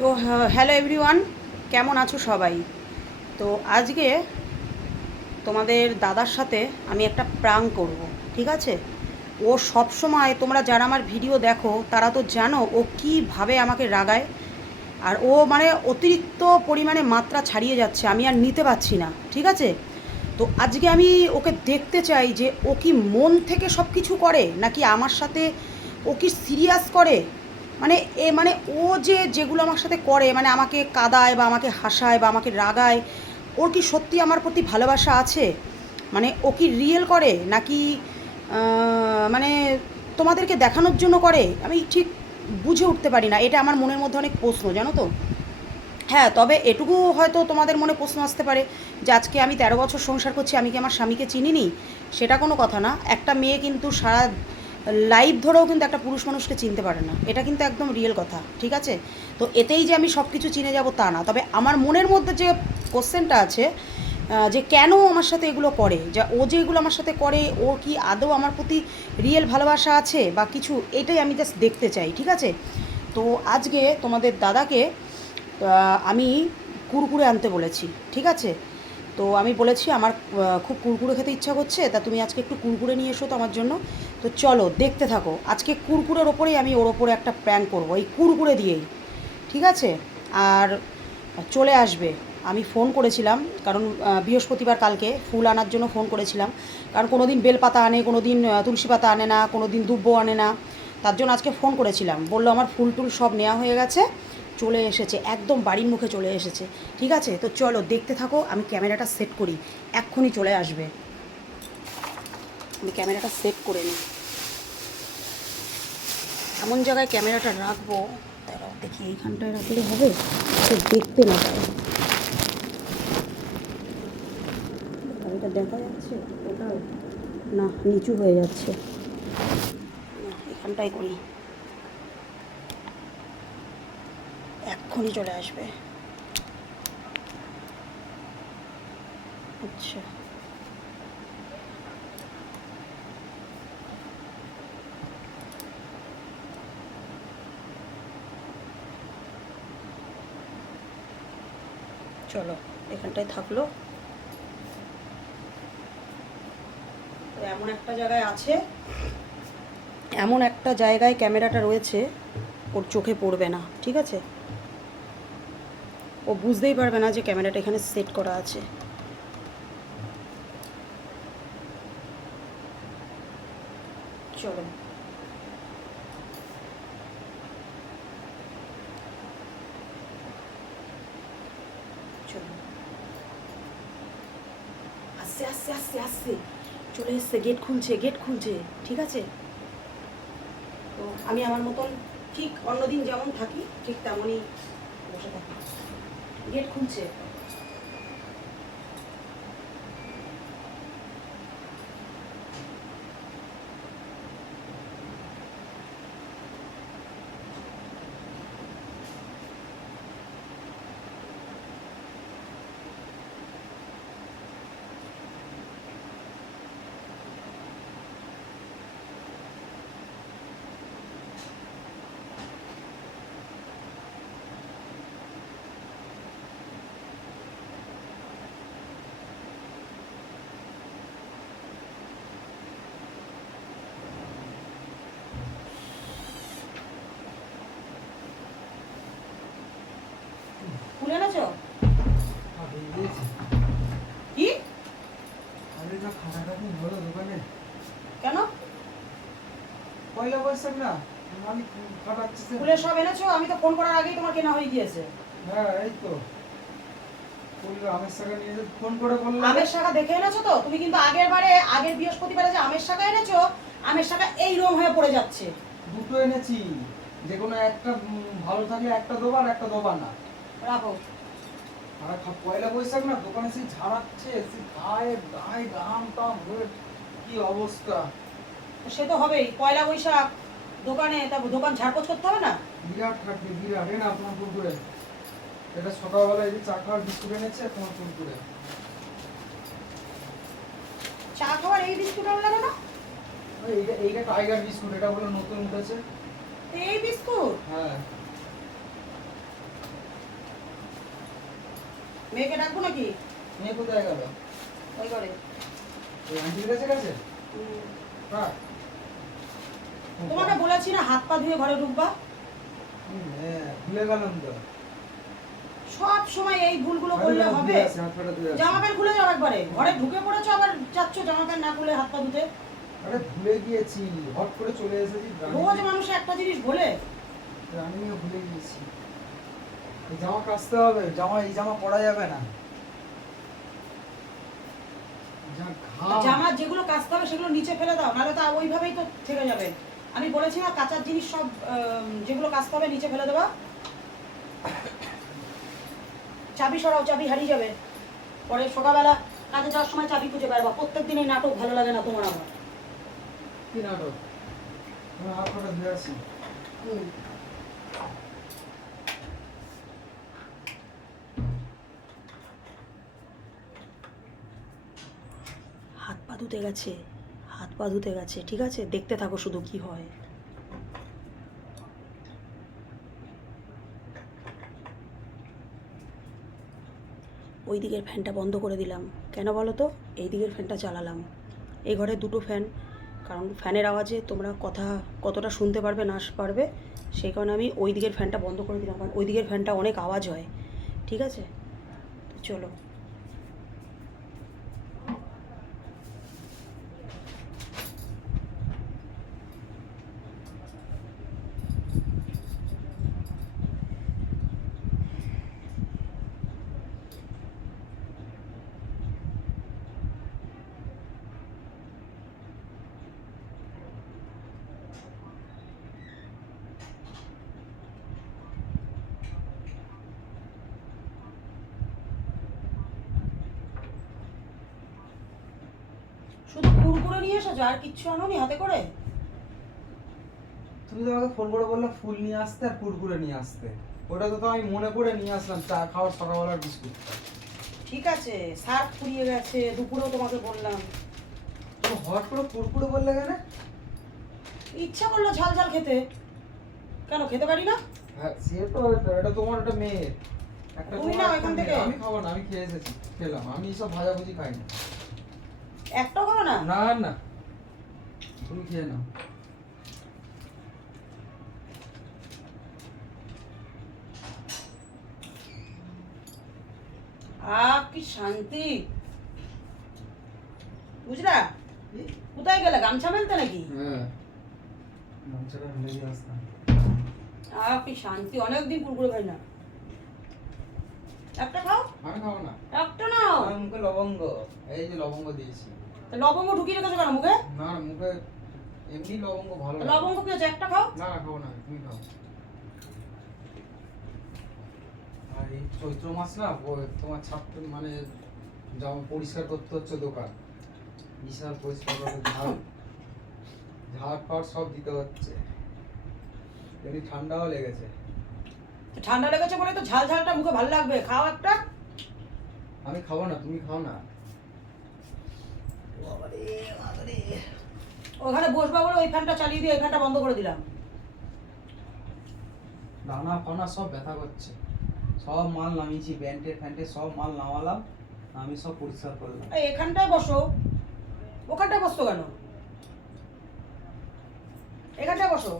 তো hello everyone কেমন আছো সবাই? তো আজকে তোমাদের দাদার সাথে আমি একটা প্রাং করব, ঠিক আছে? ও সব সময় তোমরা যারা আমার ভিডিও দেখো, তারা তো জানো ও কীভাবে আমাকে রাগায়। আর ও মানে অতিরিক্ত পরিমাণে মাত্রা ছাড়িয়ে যাচ্ছে, আমি আর নিতে পারছি না, ঠিক আছে? তো আজকে আমি ওকে দেখতে চাই যে ও কি মন থেকে সব কিছু করে, নাকি আমার সাথে ও কি সিরিয়াস করে? মানে এ মানে ও যে যেগুলো আমার সাথে করে মানে আমাকে কাদায় বা আমাকে হাসায় বা আমাকে রাগায়, ওর কি সত্যি আমার প্রতি ভালোবাসা আছে? মানে ও কি রিয়েল করে নাকি মানে তোমাদেরকে দেখানোর জন্য করে? আমি ঠিক বুঝে উঠতে পারি না, এটা আমার মনের মধ্যে অনেক প্রশ্ন, জানো তো? হ্যাঁ তবে এটুকু হয়তো তোমাদের মনে প্রশ্ন আসতে পারে যে আজকে আমি তেরো বছর সংসার করছি, আমি কি আমার স্বামীকে চিনিনি? সেটা কোনো কথা না। একটা মেয়ে কিন্তু সারা লাইফ ধরেও কিন্তু একটা পুরুষ মানুষকে চিনতে পারে না। এটা কিন্তু একদম রিয়েল কথা, ঠিক আছে? তো এতেই যে আমি সব কিছু চিনে যাব তা না। তবে আমার মনের মধ্যে যে কোশ্চেনটা আছে যে কেন আমার সাথে এগুলো করে, যা ও যে এগুলো আমার সাথে করে, ও কি আদৌ আমার প্রতি রিয়েল ভালোবাসা আছে বা কিছু, এটাই আমি জাস্ট দেখতে চাই, ঠিক আছে? তো আজকে তোমাদের দাদাকে আমি কুরকুরে আনতে বলেছি, ঠিক আছে? তো আমি বলেছি, আমার খুব কুরকুরে খেতে ইচ্ছা করছে, তা তুমি আজকে একটু কুরকুরে নিয়ে এসো তো আমার জন্য। তো চলো, দেখতে থাকো। আজকে কুরকুরের ওপরেই আমি ওর ওপরে একটা প্র্যাঙ্ক করব, এই কুরকুরে দিয়েই। ঠিক আছে? আর চলে আসবে। আমি ফোন করেছিলাম, কারণ বৃহস্পতিবার কালকে ফুল আনার জন্য ফোন করেছিলাম। কারণ কোনো দিন বেলপাতা আনে কোনো দিন তুলসী পাতা আনে না কোনো দিন দুব্বো আনে না। তার জন্য আজকে ফোন করেছিলাম। বলল, আমার ফুল টুল সব নেওয়া হয়ে গেছে, চলে এসেছে, একদম বাড়ির মুখে চলে এসেছে। ঠিক আছে? তো চলো, দেখতে থাকো, আমি ক্যামেরাটা সেট করি। এক্ষুনি চলে আসবে। আমি ক্যামেরাটা সেট করে নিই। এমন জায়গায় ক্যামেরাটা রাখব দাঁড়াও দেখি এইখানটায় রাখলে হবে, সে দেখতে না পারে গাড়িটা দেখা যাচ্ছে, ওটাও না, নিচু হয়ে যাচ্ছে। এখানটাই করি। এক্ষুনি চলে আসবে। আচ্ছা। চলো, এখানটায় থাকল। এমন একটা জায়গায় আছে, এমন একটা জায়গায় ক্যামেরাটা রয়েছে, ওর চোখে পড়বে না, ঠিক আছে? ও বুঝতেই পারবে না যে ক্যামেরাটা এখানে সেট করা আছে চলো চলো আস্তে আসছে আসছে আসছে। চলে এসছে গেট খুলছে গেট খুলছে, ঠিক আছে? তো আমি আমার মতন ঠিক অন্যদিন যেমন থাকি, ঠিক তেমনই বসে থাকি। গেট খুলছে। খুলে এনেছো? কি? কেন? পয়লা বৈশাখ না আমি খুলে সব এনেছো? আমি তো ফোন করার আগেই তোমার কেনা হয়ে গিয়েছে। হ্যাঁ এই তো। আমের শাখা দেখে এনেছো তো? তুমি কিন্তু আগের বারে আগের বৃহস্পতিবারে যে আমের শাখা এনেছো আমের শাখা এই হয়ে পড়ে যাচ্ছে। দুটো এনেছি। যে কোনো একটা ভালো থাকলে একটা দোবার একটা দোবার না। রাখো। আর পয়লা বৈশাখ না দোকানে সেই ঝাড়াচ্ছে সেই গায়ে গায়ে গাম টাম হয়ে কি অবস্থা? সে তো হবেই পয়লা বৈশাখ দোকানে তা দোকান ঝাড়পোছ করতে হবে না? বিরাট থাকবে বিরাট না তোমার কুকুরে এটা সকালবেলা এই চা খাওয়ার বিস্কুট এনেছে তোমার কুকুরে চা খাওয়ার এই বিস্কুট আনলে না? এইটা এইটা টাইগার বিস্কুট এটা বলে নতুন উঠেছে। এই বিস্কুট? হ্যাঁ। মেয়েকে ডাকবো নাকি? মেয়ে কোথায় গেল? ওই করে ওই আন্টির কাছে গেছে? তোমাকে বলেছি না হাত পা ধুয়ে ঘরে ঢুকবা। ভুলে গেলাম তো। সব সময় এই ভুলগুলো করলে হবে। জামা প্যান্ট খুলে যাও একবারে। ঘরে ঢুকে পড়েছো আবার যাচ্ছ জামা প্যান্ট না খুলে হাত পা ধুতে? আরে ভুলে গিয়েছি। হট করে চলে এসেছি রোজ মানুষে একটা জিনিস বলে। রানিংয়ে ভুলে গিয়েছি। এই জামা কাচতে হবে জামা এই জামা পরা যাবে না। জামা যেগুলো কাচতে হবে সেগুলো নিচে ফেলে দাও নাহলে তো ওইভাবেই তো থেকে যাবে। আমি বলেছি না কাঁচার জিনিস সব যেগুলো কাচতে হবে নিচে ফেলে দেবা। চাবি সরাও চাবি হারিয়ে যাবে। পরে সকালবেলা কাজে যাওয়ার সময় চাবি খুঁজে বেড়াবা প্রত্যেক দিন এই নাটক ভালো লাগে না তোমার আমার। কি নাটক? হুম। ধুতে গেছে, হাত পা ধুতে গেছে, ঠিক আছে? দেখতে থাকো শুধু কি হয়। ওই দিকের ফ্যানটা বন্ধ করে দিলাম। কেন বলো তো? এই দিকের ফ্যানটা চালালাম। এই ঘরে দুটো ফ্যান, কারণ ফ্যানের আওয়াজে তোমরা কথা কতটা শুনতে পারবে, না পারবে, সেই কারণে আমি ওই দিকের ফ্যানটা বন্ধ করে দিলাম, কারণ ওই দিকের ফ্যানটা অনেক আওয়াজ হয়। ঠিক আছে? তো চলো। শুধু কুরকুরে নিয়ে এসেছ? আর কিচ্ছু আনোনি হাতে করে? তুমি তো আমাকে ফোন করে বললে ফুল নিয়ে আসতে আর কুরকুরে নিয়ে আসতে। ওটা তো আমি মনে করে নিয়ে আসলাম চা খাওয়ার সকালবেলার বিস্কুটটা ঠিক আছে সার্ফ ফুরিয়ে গেছে দুপুরেও তোমাকে বললাম। তুমি হট করে কুরকুরে বললে কেন? ইচ্ছা করল ঝাল ঝাল খেতে। কেন খেতে পারি না? হ্যাঁ সে তো এটা তোমার একটা মেয়ে। একটা তুমি তোমার নাও এখান থেকে। আমি খাব না আমি খেয়ে এসেছি খেলাম। আমি সব ভাজাভুজি খাই না একটাও খাব না? না না। তুমি খেয়ে নাও। আহ কি শান্তি। বুঝলা? কোথায় গেলে? গামছা মেলতে নাকি? হ্যাঁ। আহ কি শান্তি। অনেকদিন কুরকুরে খাই না। একটা খাও। আমি খাব না। একটা নাও। লবঙ্গ। এই যে লবঙ্গ দিয়েছি। লবঙ্গ ঢুকিয়ে রেখেছো কেন মুখে? না না, মুখে এমনি লবঙ্গ ভালো। লবঙ্গ কি হচ্ছে একটা খাও। না না খাব না তুমি খাও। আর এই চৈত্র মাস না তোমার ছাপতে মানে যেমন পরিষ্কার করতে হচ্ছে দোকান বিশাল পরিষ্কার করতে ঝাড় ঝাড় ফাড় সব দিতে হচ্ছে। এমনি ঠান্ডাও লেগেছে। তো ঠান্ডা লেগেছে বলে তো ঝাল ঝালটা মুখে ভালো লাগবে। খাও একটা। আমি খাব না তুমি খাও না। ওখানে বসবা বলে ওই ফ্যানটা চালিয়ে দিয়ে এই ফ্যানটা বন্ধ করে দিলাম। দানা ফানা সব ব্যথা করছে। সব মাল নামিয়েছি ব্যান্ডের ফ্যান্টে সব মাল নামালাম আমি সব পরিষ্কার করলাম এখানটায় বসো। ওখানটায় বসতো কেন? এখানটায় বসো।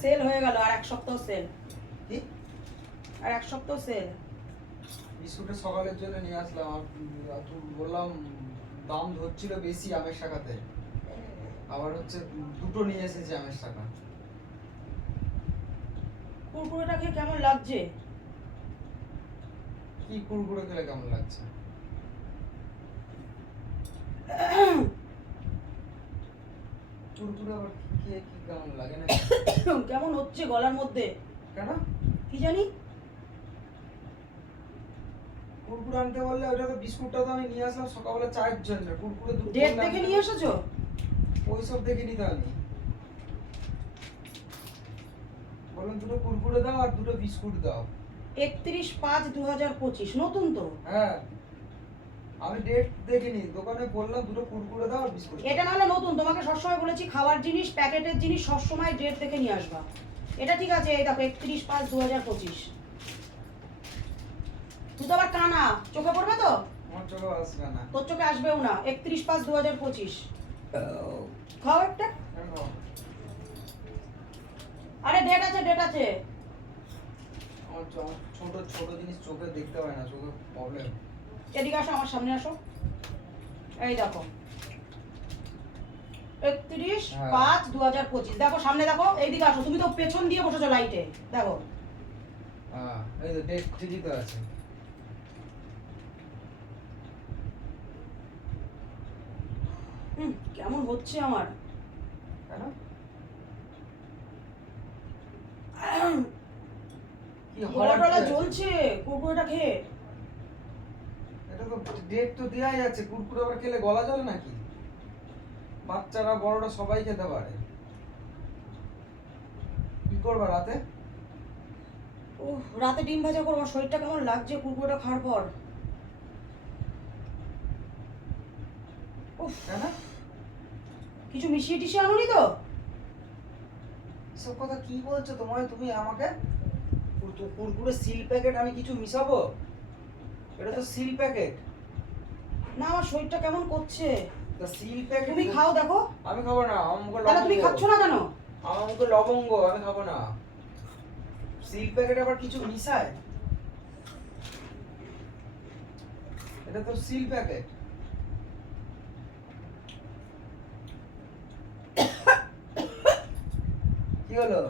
সেল হয়ে গেল আর এক সপ্তাহ সেল। আর এক সপ্তাহ সেল। বিস্কুটের সকালের জন্য নিয়ে আসলাম। আর তো বললাম দাম ধরছিল বেশি আমের শাখাতে। আবার হচ্ছে দুটো নিয়ে এসেছি আমের শাখা। কুরকুরেটা খেয়ে কেমন লাগছে? কি কুড়কুড়ে খেলে কেমন লাগছে? কুড়কুড়ে আবার কি কেমন লাগে না? কেমন হচ্ছে গলার মধ্যে? কেন? কি জানি? কুড়কুড়ে আনতে বললে ওটা তো বিস্কুটটা তো আমি নিয়ে আসলাম সকালবেলা চায়ের জন্য। কুড়কুড়ে দুটো ডেট দেখে নিয়ে এসেছ? ওইসব দেখে নিতে আমি বললাম দুটো কুড়কুড়ে দাও আর দুটো বিস্কুট দাও। একত্রিশ পাঁচ দু হাজার পঁচিশ নতুন তো। হ্যাঁ। আমি ডেট দেখিনি দোকানে বললাম দুটো কুড়কুড়ে দাও আর বিস্কুট এটা নাহলে নতুন তোমাকে সবসময় বলেছি খাওয়ার জিনিস প্যাকেটের জিনিস সবসময় ডেট দেখে নিয়ে আসবা। এটা ঠিক আছে এই দেখো একত্রিশ পাঁচ দু হাজার পঁচিশ। আবার কানা চোখে পড়বে তো? আমার চোখে আসবে না। তোর চোখে আসবেও না। একত্রিশ পাঁচ দু হাজার পঁচিশ খাও একটা। আরে ডেট আছে ডেট আছে। ছোট ছোট জিনিস চোখে দেখতে পায় না চোখে প্রবলেম এদিকে আসো আমার সামনে আসো। এই দেখো। একত্রিশ হ্যাঁ। পাঁচ দু হাজার পঁচিশ। দেখো সামনে দেখো এইদিকে আসো। তুমি তো পেছন দিয়ে বসেছো লাইটে দেখো। হ্যাঁ এই তো ডেট ঠিকই তো আছে। হুম, কেমন হচ্ছে আমার? জ্বলছে কুকুরটা খেয়ে। এটা তো ডেট তো দেওয়াই আছে কুরকুরে আবার খেলে গলা জ্বলে নাকি? বাচ্চারা বড়রা সবাই খেতে পারে। কি করবা রাতে? ও রাতে ডিম ভাজা করব শরীরটা কেমন লাগছে কুকুরটা খাওয়ার পর। উফ কিছু মিশিয়ে টিশিয়ে আনুনি তো? এসব কথা কি বলছো তোমায়? তুমি আমাকে? কুর- কুরকুরে সিল প্যাকেট আমি কিছু মিশাবো? এটা তো সিল প্যাকেট। না আমার শরীরটা কেমন করছে? তা সিল প্যাকেট তুমি খাও দেখো। আমি খাব না মুখে তাহলে তুমি খাচ্ছ না কেন? আমার লবঙ্গ আমি খাব না। সিল প্যাকেট আবার কিছু মিশায়? এটা তো সিল প্যাকেট। কি হলো?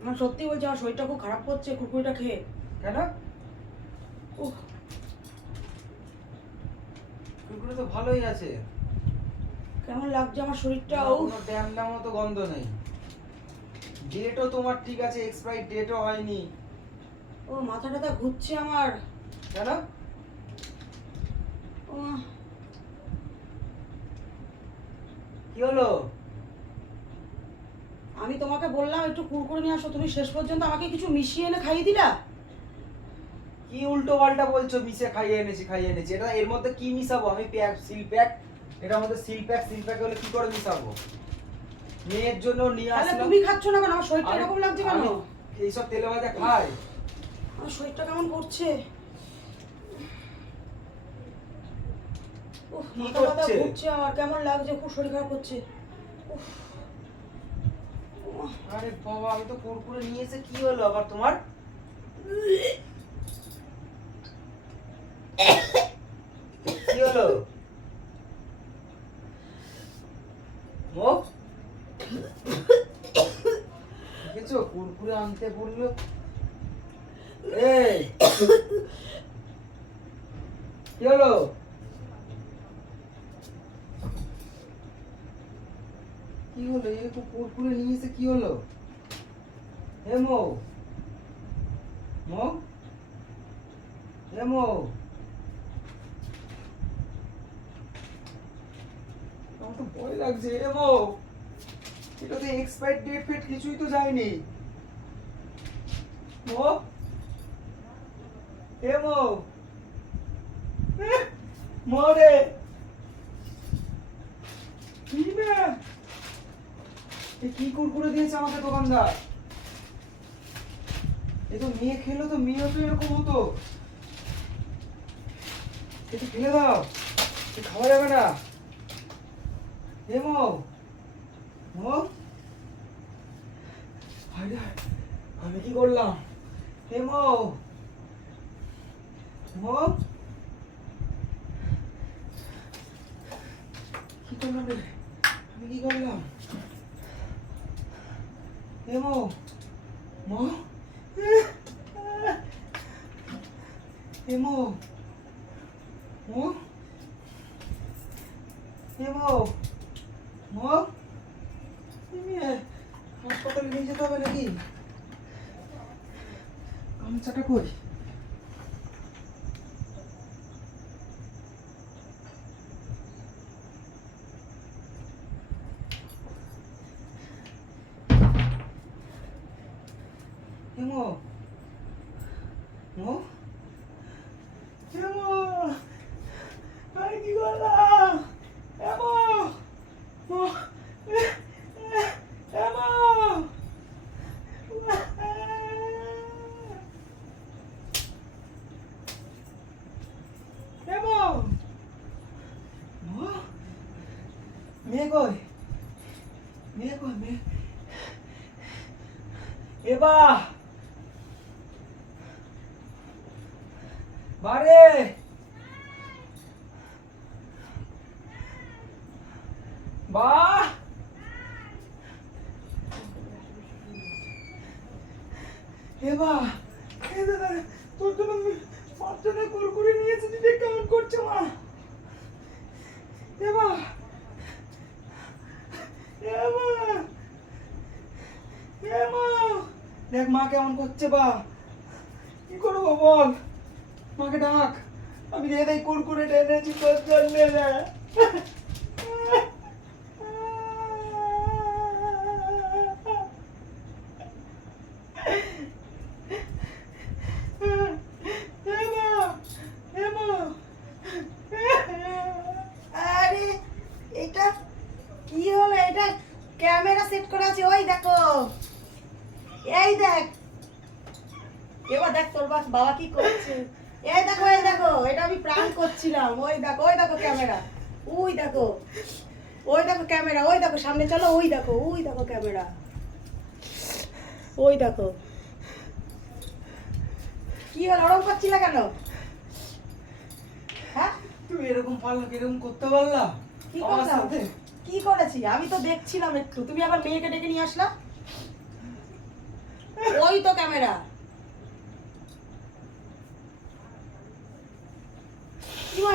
আমার সত্যি বলছি আমার শরীরটা খুব খারাপ করছে কুকুরটা খেয়ে। কেন? কুকুরে তো ভালোই আছে। কেমন লাগছে আমার শরীরটা? ও ড্যাম ড্যাম মতো গন্ধ নেই। ডেটও তোমার ঠিক আছে এক্সপায়ার ডেটও হয়নি। ও মাথা টাথা ঘুরছে আমার। কেন ও, কি হলো? আমি তোমাকে বললাম একটু কুরকুরে নিয়ে আসো তুমি শেষ পর্যন্ত আমাকে কিছু মিশিয়ে এনে খাইয়ে দিলা? কি উল্টো পাল্টা বলছো মিশে খাইয়ে এনেছি খাইয়ে এনেছি। এটা এর মধ্যে কি মিশাবো? আমি প্যাক সিল প্যাক এটার মধ্যে সিল প্যাক সিল প্যাক হলে কি করে মিশাবো? মেয়ের জন্য নিয়ে আসলাম। তুমি খাচ্ছ না কেন? আমার শরীরটা এরকম লাগছে কেন? এইসব তেলে ভাজা খাই। আমার শরীরটা কেমন করছে? উফ, মাথা ব্যথা ঘুরছে আমার কেমন লাগছে? খুব শরীর খারাপ করছে। উফ। আরে বাবা আমি তো কুরকুরে নিয়ে এসে কি হলো আবার তোমার? কি হলো? কুরকুরে আনতে বলল। এই কি হলো কি হলো এই তো কুরকুরে নিয়ে এসে কি হলো হে মো মো হে মো আমার তো ভয় লাগছে হে মো এটা তো এক্সপায়ার ডেট ফেট কিছুই তো যায়নি মো মো রে কি কুরকুরে দিয়েছে আমাকে দোকানদার? এ তো মেয়ে খেলো তো, মেয়েও তো এরকম হতো। একটু ফেলে দাও খাওয়া যাবে না। এ মো। আমি কি করলাম? এ মো মো কি করলাম আমি কি করলাম? এমো মো এমো মো এমো মো হাসপাতালে নিয়ে যেতে হবে নাকি? গামছাটা কই? 승우. 어? 승우. 빨리 기거라 여보 어? 여보 여보 뭐? 매고 매고 매. 예봐. বারে। বা এবা এই দাদা তোর জন্য জন্য কুরকুরে নিয়ে এসেছি দেখ কেমন করছে মা। এবা দেখ মা কেমন করছে বা কি করব বল। মাকে ডাক। আমি রে দেই টেনেছি তোর জন্য রে এমা এমা আরে এটা কি হলো এটা ক্যামেরা সেট করা আছে ওই দেখো এই দেখ এবার দেখ তোর বাস বাবা কি করছে এই দেখো এই দেখো এটা আমি প্রাণ করছিলাম ওই দেখো ওই দেখো ক্যামেরা ওই দেখো ওই দেখো ক্যামেরা ওই দেখো সামনে চলো ওই দেখো ওই দেখো ক্যামেরা ওই দেখো। কি হলো ওরম করছিল কেন? হ্যাঁ? তুমি এরকম পারলা এরকম করতে পারলা? কি করলাম কি করেছি? আমি তো দেখছিলাম একটু। তুমি আবার মেয়েকে ডেকে নিয়ে আসলা? ওই তো ক্যামেরা।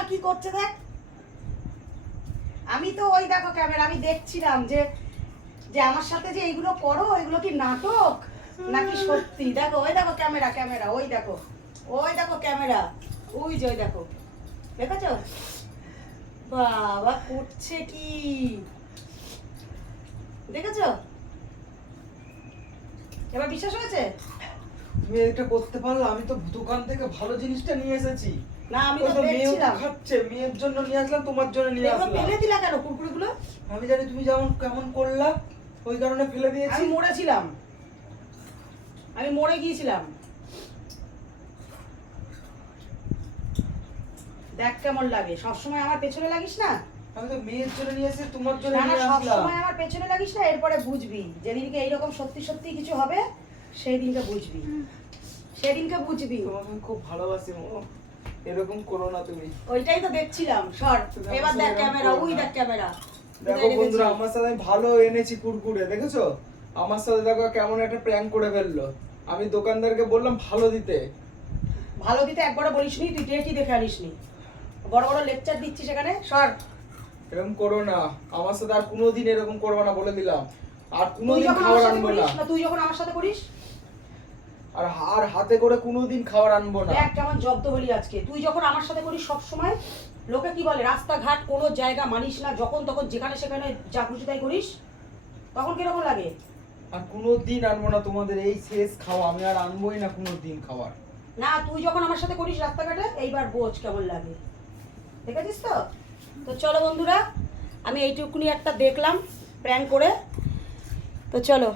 কি করছে দেখ? আমি তো ওই দেখো ক্যামেরা আমি দেখছিলাম যে যে আমার সাথে যে এইগুলো করো এগুলো কি নাটক? নাকি সত্যি? দেখো ওই দেখো ক্যামেরা ক্যামেরা ওই দেখো ওই দেখো ক্যামেরা ওই যে ওই দেখো। দেখেছ? বাবা করছে কি? দেখেছ? এবার বিশ্বাস হয়েছে? তুমি এটা করতে পারলা আমি তো দোকান থেকে ভালো জিনিসটা নিয়ে এসেছি। না আমি তো তো মেয়েও খাচ্ছে মেয়ের জন্য নিয়ে আসলাম তোমার জন্য নিয়ে আসলাম। ফেলে দিলা কেন কুরকুরিগুলো? আমি জানি তুমি যেমন কেমন করলা ওই কারণে ফেলে দিয়েছি। আমি মরেছিলাম। আমি মরে গিয়েছিলাম। দেখ কেমন লাগে। সবসময় আমার পেছনে লাগিস না? আমি তো মেয়ের জন্য নিয়ে তোমার জন্য নিয়ে আসলাম। সবসময় আমার পেছনে লাগিস না এরপরে বুঝবি। যেদিনকে এইরকম সত্যি সত্যি কিছু হবে সেই দিনকে বুঝবি সেদিনকে বুঝবি। তোমাকে খুব ভালোবাসি মো। এরকম করো না তুমি। ওইটাই তো দেখছিলাম সর। এবার দেখ ক্যামেরা ওই দেখ ক্যামেরা। দেখো বন্ধুরা আমার সাথে আমি ভালো এনেছি কুরকুরে দেখেছ? আমার সাথে দেখো কেমন একটা প্র্যাঙ্ক করে ফেলল। আমি দোকানদারকে বললাম ভালো দিতে। ভালো দিতে একবারও বলিস নি তুই ডেটই দেখে আনিস নি। বড় বড় লেকচার দিচ্ছি সেখানে সর। এরকম করো না। আমার সাথে আর কোনোদিন এরকম করবে না বলে দিলাম। আর কোনোদিন খাবার আনব না তুই যখন আমার সাথে করিস আর আর হাতে করে কোনোদিন খাবার আনব না। দেখ কেমন জব্দ হলি আজকে। তুই যখন আমার সাথে করিস সব সময় লোকে কি বলে রাস্তাঘাট কোনো জায়গা মানিস না যখন তখন যেখানে সেখানে যা খুশি তাই করিস? তখন কীরকম লাগে? আর কোনোদিন আনব না তোমাদের এই শেষ খাওয়া আমি আর আনবোই না কোনোদিন খাবার না তুই যখন আমার সাথে করিস রাস্তাঘাটে এইবার বোঝ কেমন লাগে। ঠিক দেখেছিস তো? তো চলো বন্ধুরা আমি এইটুকুনি একটা দেখলাম প্র্যাঙ্ক করে। তো চলো।